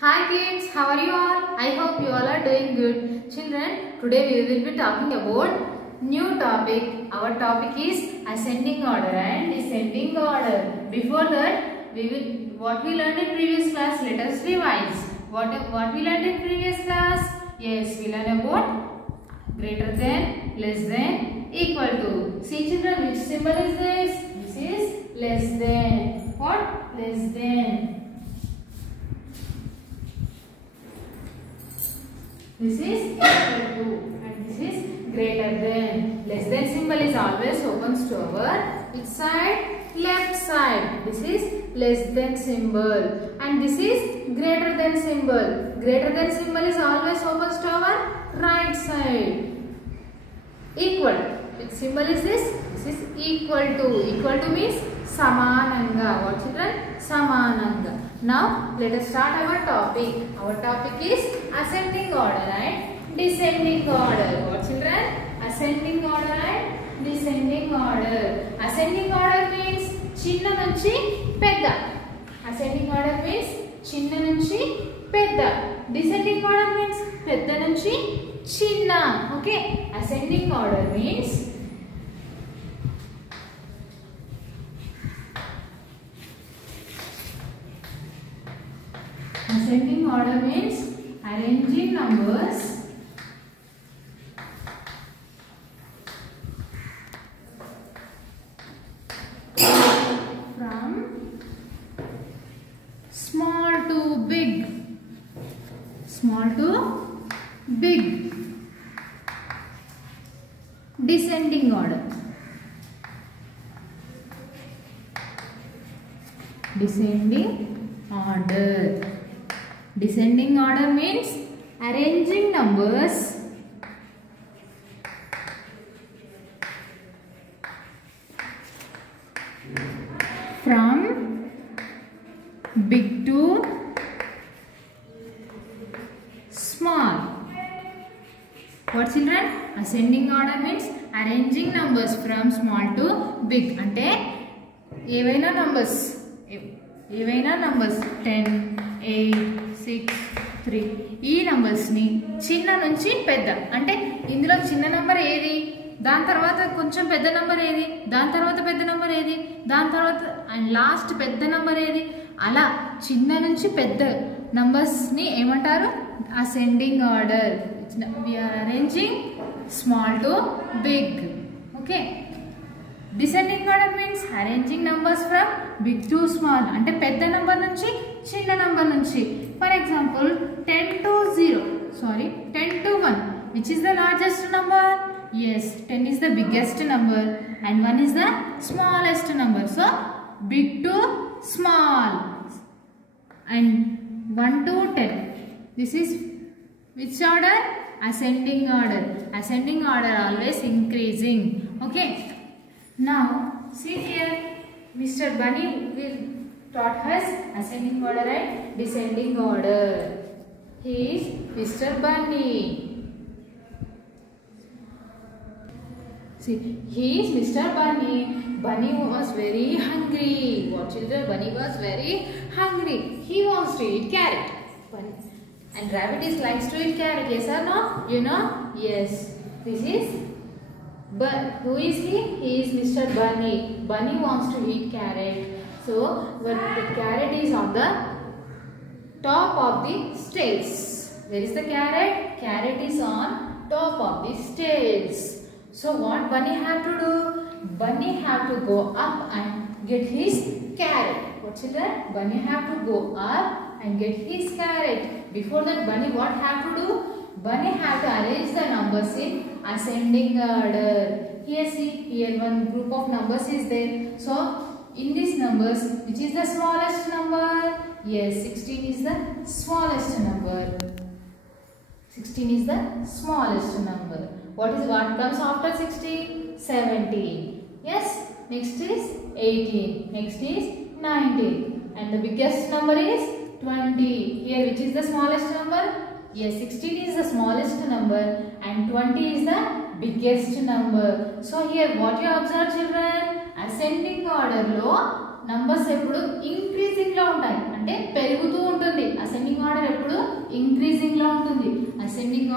Hi kids, how are you all? I hope you all are doing good. Children, today we will be talking about new topic. Our topic is ascending order and descending order. Before that, what we learned in previous class, let us revise. What we learned in previous class? Yes, we learned about greater than, less than, equal to. See children, which symbol is this? This is less than. What? Less than. This is equal to and this is greater than. Less than symbol is always opens to our which side? Left side. This is less than symbol and this is greater than symbol. Greater than symbol is always opens to our right side. Equal. Which symbol is this? This is equal to. Equal to means samananga. What children? Samananga. Now let us start our topic. Our topic is ascending order and descending order. What children? Ascending order and descending order. Ascending order means chinna nunchi pedda. Ascending order means chinna nunchi pedda. Descending order means pedda nunchi chinna. Okay. Ascending order means arranging numbers from small to big. Small to big. Descending order. Descending order. Descending order means arranging numbers from big to small. What children? Ascending order means arranging numbers from small to big. Ante ఏవైనా numbers 10, 8, 6, 3 ఈ numbers ని చిన్న నుంచి పెద్ద అంటే ఇందులో చిన్న number ఏది, దాని తర్వాత కొంచెం పెద్ద నంబర్ ఏది, దాని తర్వాత పెద్ద నంబర్ ఏది, దాని తర్వాత అండ్ లాస్ట్ పెద్ద నంబర్ ఏది, అలా చిన్న నుంచి పెద్ద నంబర్స్ ని ఏమంటారు? Ascending order. we are arranging small to big. Okay. Descending order means arranging numbers from big to small. అంటే పెద్ద నంబర్ నుంచి చిన్న నంబర్ నుంచి. For example, 10 to 0. Sorry, 10 to 1. Which is the largest number? Yes, 10 is the biggest number and 1 is the smallest number. So, big to small. And 1 to 10. This is which order? Ascending order. Ascending order always increasing. Okay. Now, see here, Mr. Bunny will taught us ascending order and descending order. He is Mr. Bunny. See, he is Mr. Bunny. Bunny was very hungry. What children? Bunny was very hungry. He wants to eat carrot. Bunny. And rabbit likes to eat carrot. Yes or no? You know? Yes. This is. But who is he? He is Mr. Bunny. Bunny wants to eat carrot. So, but the carrot is on the top of the stairs. Where is the carrot? Carrot is on top of the stairs. So, what Bunny have to do? Bunny have to go up and get his carrot. What children? Bunny have to go up and get his carrot. Before that, Bunny what have to do? Bunny have to arrange the numbers in ascending order. Here see, here one group of numbers is there. So, in these numbers, which is the smallest number? Yes, 16 is the smallest number. 16 is the smallest number. What comes after 16? 17. Yes, next is 18. Next is 19. And the biggest number is 20. Here, which is the smallest number? Yes, 16 is the smallest number and 20 is the biggest number. So here what you observe children? Ascending order lo numbers ఎప్పుడు increasing లో ఉంటాయి అంటే పెరుగుతూ ఉంటుంది. ascending order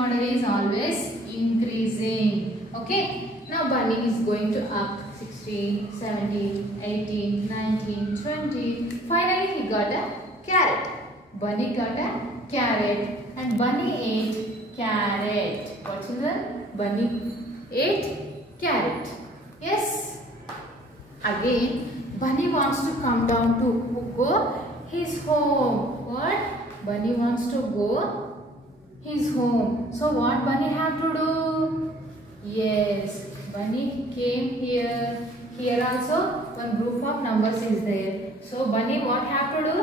order is always increasing. Okay. Now bunny is going to up 16, 17, 18, 19, 20. Finally he got a carrot. Bunny got a carrot and bunny ate carrot. What children? Bunny ate carrot. Yes. Again, bunny wants to come down to go his home. What? Bunny wants to go his home. So what bunny have to do? Yes, bunny came here. Here also one group of numbers is there. So bunny what have to do?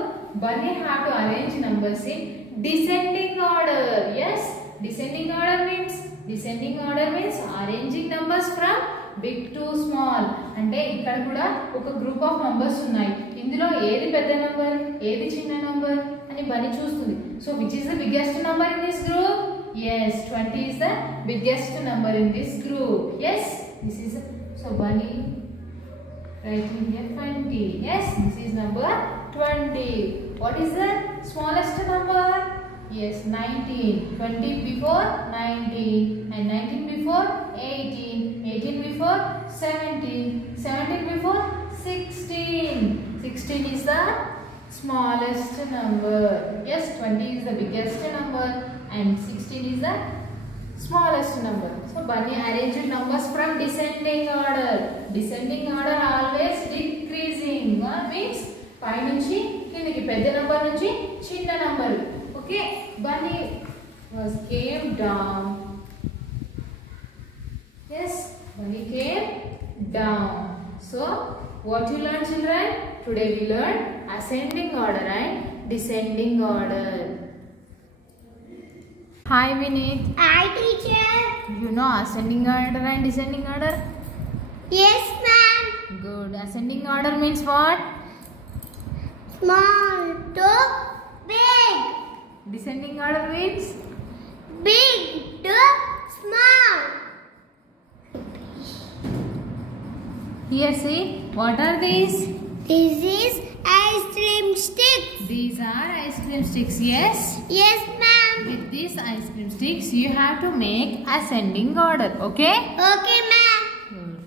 Bunny have to arrange numbers in descending order. Yes, descending order means arranging numbers from big to small. అంటే ఇక్కడ కూడా ఒక group of numbers ఉన్నాయి. ఇందులో ఏది పెద్ద number, ఏది చిన్న నంబర్ అని బన్నీ చూస్తుంది. So which is the biggest number in this group? Yes, 20 is the biggest number in this group. Yes, this is so bunny writing here 20. Yes, this is number 20. What is the smallest number? Yes, 19. 20 before 19 and 19 before 18. 18 before 17. 17 before 16. 16 is the smallest number. Yes, 20 is the biggest number and 16 is the smallest number. So bunny arranged numbers from descending order. Descending order always decreasing. Means పై నుంచి కిందకి పెద్ద number నుంచి చిన్న number. Okay, bunny came down. Yes, bunny came down. So what you learn children? Today we learn ascending order and descending order. Hi Vineet. Hi teacher. You know ascending order and descending order? Yes ma'am. Good. Ascending order means what? Small to big. Descending order means? Big to small. Here see, what are these? This is ice cream sticks. These are ice cream sticks, yes? Yes ma'am. With these ice cream sticks, you have to make ascending order, okay? Okay ma'am. Good.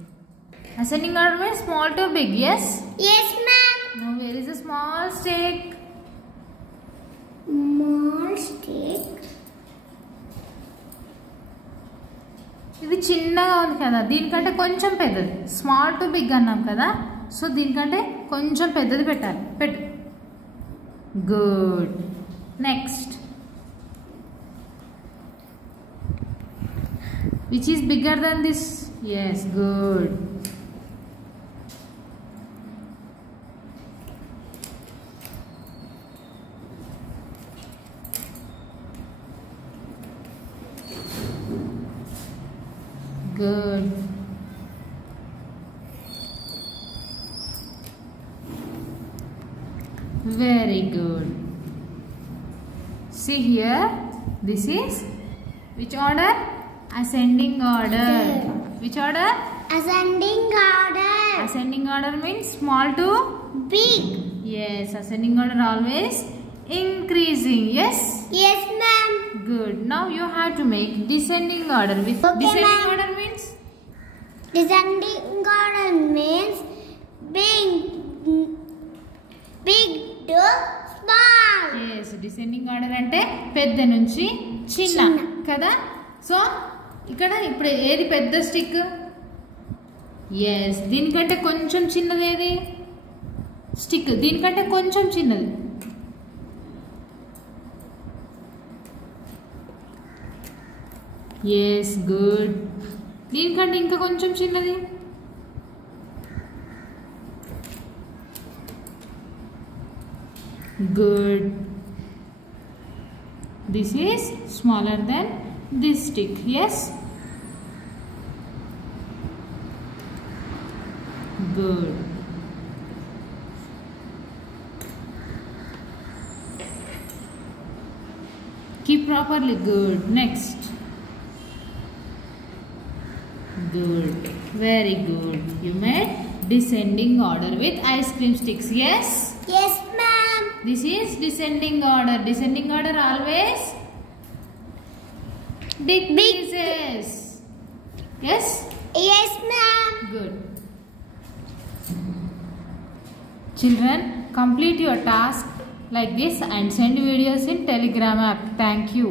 Ascending order means small to big, yes? Yes ma'am. Now where is a small stick? Small stick. ఇది చిన్నగా ఉంది కదా, దీనికంటే కొంచెం పెద్దది. Small to big అన్నాం కదా, so దీనికంటే కొంచెం పెద్దది పెట్టాలి. పెట్టు. Good. Next, which is bigger than this? Yes, good. Good. Very good. See here, this is which order? Ascending order. Which order? Ascending order. Ascending order means small to Big. yes. Ascending order always increasing. Yes. Yes ma'am. Good. Now you have to make descending order. With Okay, descending ma'am. order means Descending order means big to small. yes. Descending order అంటే పెద్ద నుంచి చిన్న కదా. So ఇక్కడ ఇప్పుడు ఏది పెద్ద stick? Yes, దీనికంటే కొంచెం చిన్నది ఏది? స్టిక్. దీనికంటే కొంచెం చిన్నది. Yes, good. దీనికంటే ఇంకా కొంచెం చిన్నది. Good. This is smaller than this stick. Yes. Good. Keep properly. Good. Next. Good. Very good. You made descending order with ice cream sticks. Yes. Yes ma'am. This is descending order. Descending order always decreases. Yes? Yes, ma'am. Good. Children, complete your task like this and send videos in Telegram app. Thank you.